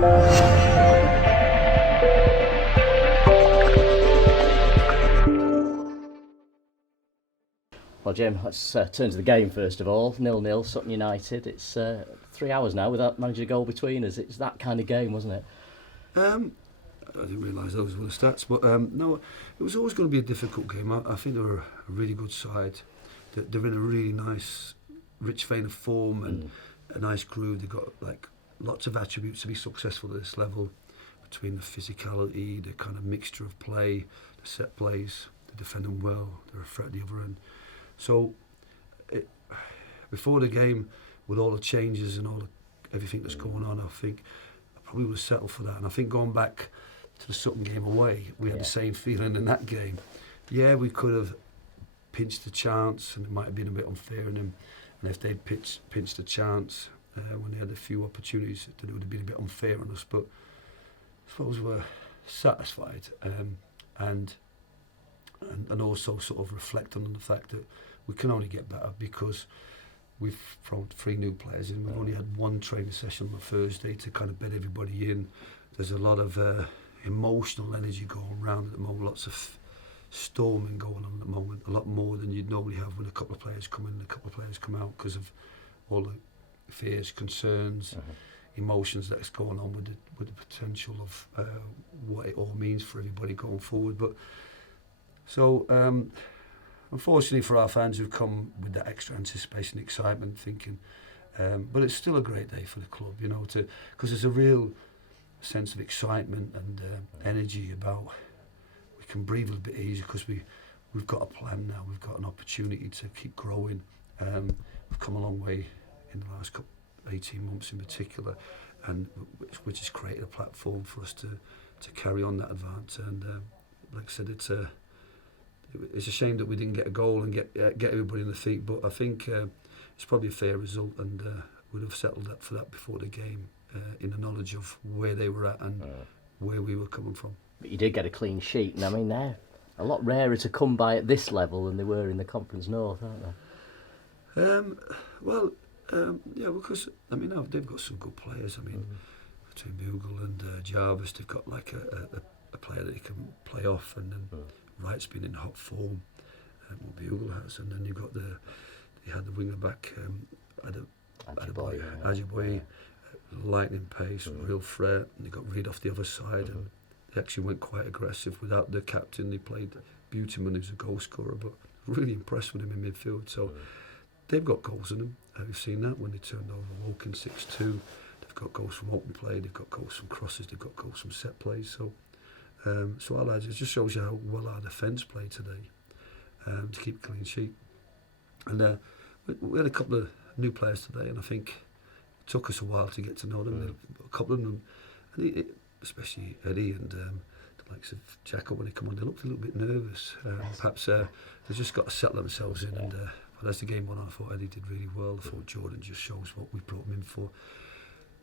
Well, Jim, let's turn to the game first of all. 0-0, Sutton United. It's 3 hours now without managing a goal between us. It's that kind of game, wasn't it? I didn't realise those were the stats, but no, it was always going to be a difficult game. I think they were a really good side. They're in a really nice, rich vein of form and a nice groove. They've got like lots of attributes to be successful at this level, between the physicality, the kind of mixture of play, the set plays, they're defending well, they're a threat at the other end. So, before the game, with all the changes and everything that's going on, I think I probably would have settled for that. And I think going back to the Sutton game away, we had the same feeling in that game. Yeah, we could have pinched the chance, and it might have been a bit unfair on them. And if they'd pinched the chance when they had a few opportunities, then it would have been a bit unfair on us. But I suppose we're satisfied and also sort of reflecting on the fact that we can only get better because we've thrown 3 new players in. We've only had 1 training session on a Thursday to kind of bed everybody in. There's a lot of emotional energy going around at the moment, lots of storming going on at the moment, a lot more than you'd normally have when a couple of players come in and a couple of players come out because of all the fears, concerns, emotions that's going on with the potential of what it all means for everybody going forward. But so, unfortunately for our fans who've come with that extra anticipation, excitement, thinking, but it's still a great day for the club, you know, because there's a real sense of excitement and energy about we can breathe a little bit easier because we've got a plan now, we've got an opportunity to keep growing. We've come a long way in the last 18 months in particular, and which has created a platform for us to carry on that advance. And like I said, it's a shame that we didn't get a goal and get everybody in the feet, but I think it's probably a fair result, and we'd have settled up for that before the game in the knowledge of where they were at and where we were coming from. But you did get a clean sheet, and I mean they're a lot rarer to come by at this level than they were in the Conference North, aren't they? Yeah, because I mean they've got some good players. I mean between Bugle and Jarvis, they've got like a player that he can play off, and then Wright's been in hot form, Bugle has, and then he had the winger back, Ajiboye, lightning pace, real threat, and they got Reid off the other side, and they actually went quite aggressive without the captain. They played Beautyman, who's a goal scorer, but really impressed with him in midfield. So they've got goals in them. We've seen that when they turned over Woking 6-2. They've got goals from open play, they've got goals from crosses, they've got goals from set plays. So our lads, it just shows you how well our defence played today to keep a clean sheet. And we had a couple of new players today, and I think it took us a while to get to know them. A couple of them, and especially Eddie and the likes of Jacko, when they come on, they looked a little bit nervous. Perhaps they just got to settle themselves in. And but as the game went on, I thought Eddie did really well. I thought Jordan just shows what we brought him in for.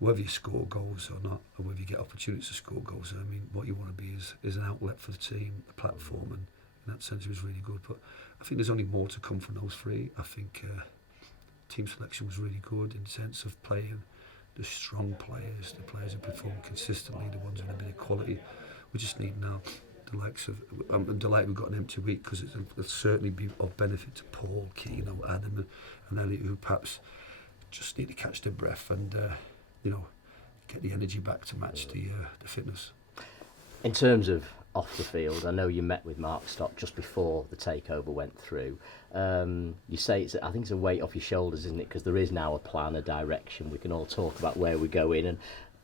Whether you score goals or not, or whether you get opportunities to score goals, I mean, what you want to be is an outlet for the team, a platform, and in that sense it was really good. But I think there's only more to come from those 3. I think team selection was really good in the sense of playing the strong players, the players who perform consistently, the ones with a bit of quality. We just need now the likes of, I'm delighted we've got an empty week because it'll certainly be of benefit to Paul, Keane, Adam and Elliot, who perhaps just need to catch their breath and get the energy back to match the fitness. In terms of off the field, I know you met with Mark Stock just before the takeover went through. You say I think it's a weight off your shoulders, isn't it? Because there is now a plan, a direction. We can all talk about where we're going and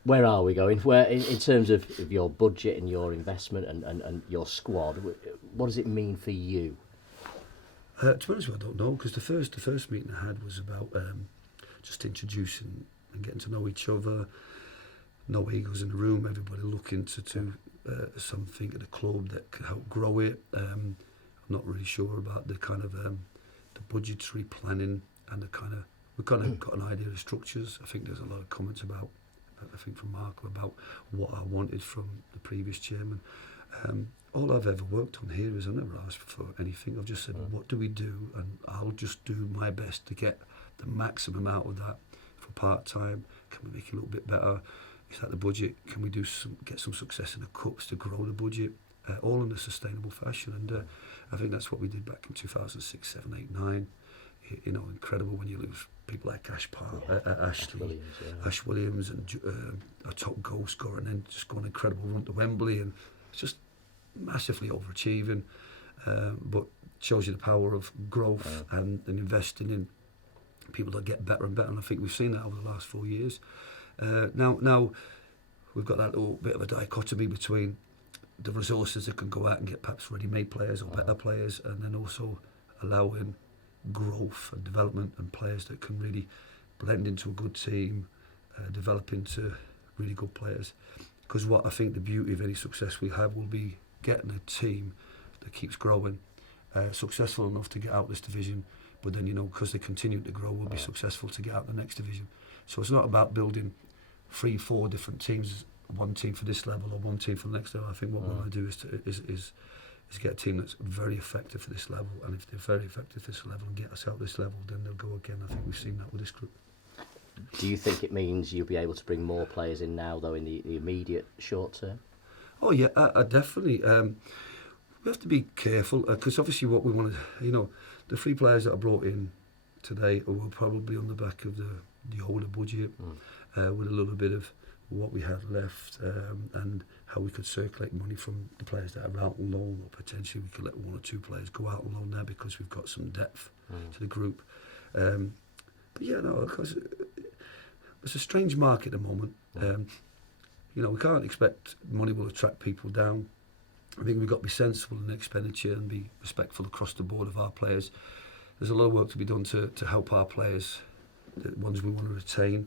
where are we going. Where in terms of your budget and your investment and your squad, what does it mean for you? To be honest, I don't know, because the first meeting I had was about just introducing and getting to know each other. No egos in the room, everybody looking to something at the club that could help grow it. I'm not really sure about the kind of the budgetary planning and we've kind of got an idea of the structures. I think there's a lot of comments about, I think from Mark, about what I wanted from the previous chairman. All I've ever worked on here is I've never asked for anything. I've just said, what do we do? And I'll just do my best to get the maximum out of that. For part-time, can we make it a little bit better? Is that the budget? Can we get some success in the cups to grow the budget, all in a sustainable fashion? And I think that's what we did back in 2006, 7, 8, 9. You know, incredible when you lose people like Ashley, Ash Williams, and a top goal scorer, and then just go on an incredible run to Wembley, and it's just massively overachieving. But shows you the power of growth and investing in people that get better and better. And I think we've seen that over the last 4 years. Now we've got that little bit of a dichotomy between the resources that can go out and get perhaps ready-made players or better players, and then also allowing growth and development and players that can really blend into a good team, develop into really good players. Because what I think the beauty of any success we have will be getting a team that keeps growing, successful enough to get out this division, but then, you know, because they continue to grow, will be successful to get out the next division. So it's not about building 3, 4 different teams, one team for this level or one team for the next level. I think what we want to do is get a team that's very effective for this level, and if they're very effective for this level and get us out this level, then they'll go again. I think we've seen that with this group. Do you think it means you'll be able to bring more players in now, though, in the immediate short term? Oh yeah, I definitely. We have to be careful, because obviously what we want to, you know, the 3 players that are brought in today will probably on the back of the older budget, with a little bit of what we had left, and how we could circulate money from the players that are out on loan, or potentially we could let 1 or 2 players go out on loan there because we've got some depth to the group. But yeah, no, because it's a strange market at the moment. You know, we can't expect money will attract people down. I think we've got to be sensible in expenditure and be respectful across the board of our players. There's a lot of work to be done to help our players, the ones we want to retain.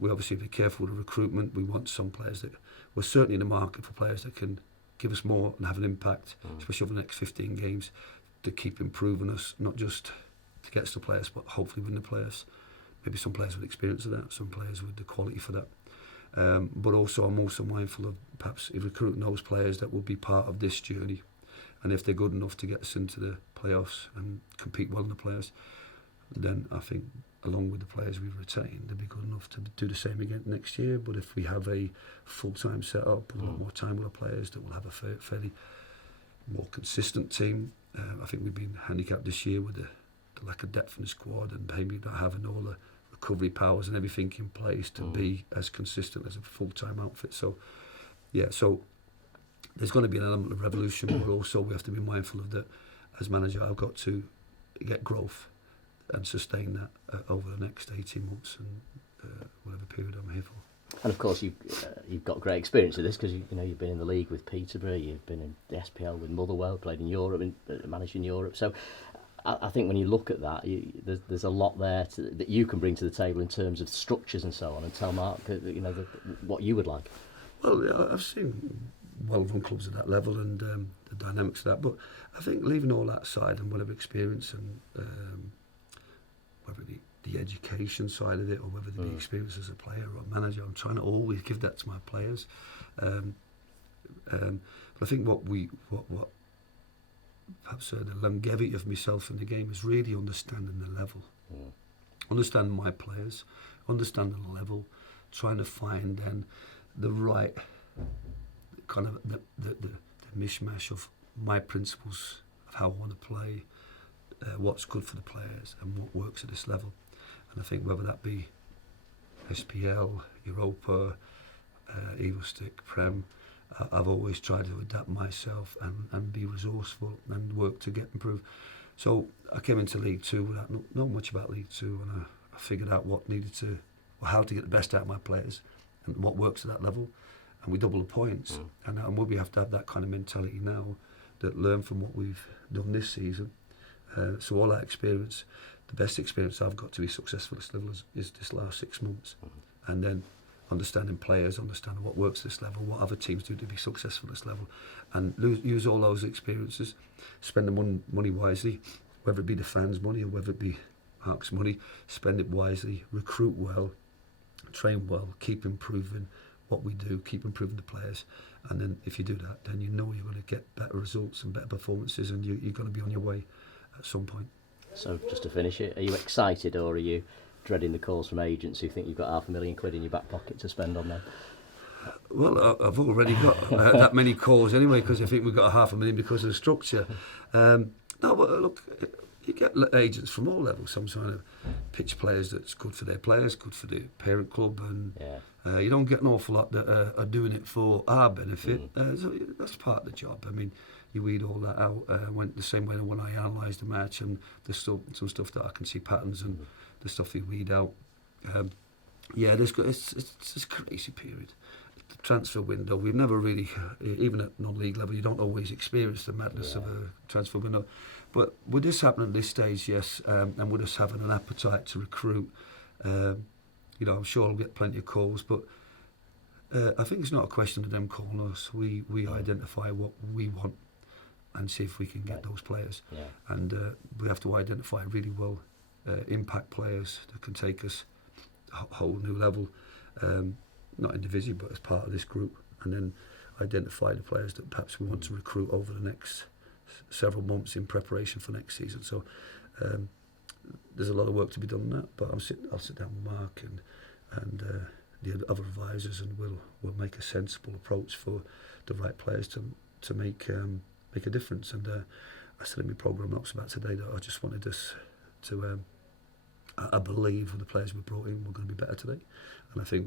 We obviously be careful with recruitment. We want some players that we're certainly in the market for players that can give us more and have an impact, especially over the next 15 games, to keep improving us, not just to get us the players, but hopefully win the players. Maybe some players with experience of that, some players with the quality for that. But also I'm also mindful of perhaps recruiting those players that will be part of this journey, and if they're good enough to get us into the playoffs and compete well in the players, then I think along with the players we've retained, they'll be good enough to do the same again next year. But if we have a full-time setup, a lot more time with the players, that will have a fairly more consistent team. I think we've been handicapped this year with the lack of depth in the squad, and maybe not having all the recovery powers and everything in place to be as consistent as a full-time outfit. So yeah, so there's going to be an element of revolution, but also we have to be mindful of that. As manager, I've got to get growth and sustain that over the next 18 months and whatever period I'm here for. And of course, you've got great experience of this, because you know you've been in the league with Peterborough, you've been in the SPL with Motherwell, played in Europe, and managed in Europe. So I think when you look at that, there's a lot there that you can bring to the table in terms of structures and so on. And tell Mark, you know, what you would like. Well, yeah, I've seen well-run clubs at that level and the dynamics of that. But I think leaving all that aside and whatever experience and whether the education side of it or whether the experience as a player or a manager, I'm trying to always give that to my players. But I think what perhaps the longevity of myself in the game is really understanding the level, understanding my players, understanding the level, trying to find then the right kind of the mishmash of my principles of how I want to play, what's good for the players and what works at this level. And I think whether that be SPL, Europa, Eagle Stick, Prem, I've always tried to adapt myself and be resourceful and work to get improved. So I came into League Two without knowing much about League Two, and I figured out what needed to, or how to get the best out of my players and what works at that level. And we double the points. And we have to have that kind of mentality now, that learn from what we've done this season. So all that experience, the best experience I've got to be successful at this level is this last 6 months. And then understanding players, understanding what works at this level, what other teams do to be successful at this level, and use all those experiences, spend the money wisely, whether it be the fans' money or whether it be Mark's money, spend it wisely, recruit well, train well, keep improving what we do, keep improving the players, and then if you do that, then you know you're going to get better results and better performances, and you're going to be on your way at some point. So just to finish it, are you excited or are you dreading the calls from agents who think you've got £500,000 in your back pocket to spend on them? Well, I've already got that many calls anyway, because I think we've got £500,000 because of the structure. No, but look, you get agents from all levels. Some kind of pitch players that's good for their players, good for the parent club, and you don't get an awful lot that are doing it for our benefit. So that's part of the job. I mean, you weed all that out. Went the same way when I analysed the match, and there's still some stuff that I can see patterns and the stuff they weed out. It's a crazy period. The transfer window, we've never really, even at non-league level, you don't always experience the madness of a transfer window. But with this happening at this stage, yes, and with us having an appetite to recruit, I'm sure I'll get plenty of calls, but I think it's not a question of them calling us. We identify what we want and see if we can get those players. Yeah. And we have to identify really well impact players that can take us a whole new level, not individually but as part of this group, and then identify the players that perhaps we want to recruit over the next several months in preparation for next season. So there's a lot of work to be done on that, but I'll sit down with Mark and the other advisors, and we'll make a sensible approach for the right players to make a difference. And I said in my programme notes about today that I just wanted us to I believe with the players we brought in, we're going to be better today. And I think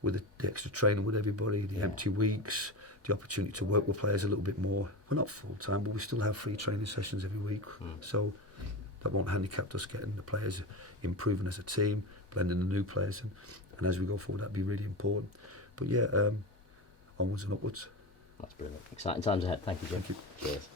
with the extra training with everybody, the empty weeks, the opportunity to work with players a little bit more. We're not full time, but we still have free training sessions every week. So that won't handicap us getting the players improving as a team, blending the new players, and as we go forward, that'd be really important. But onwards and upwards. That's brilliant. Exciting times ahead. Thank you, Jim. Thank you. Cheers.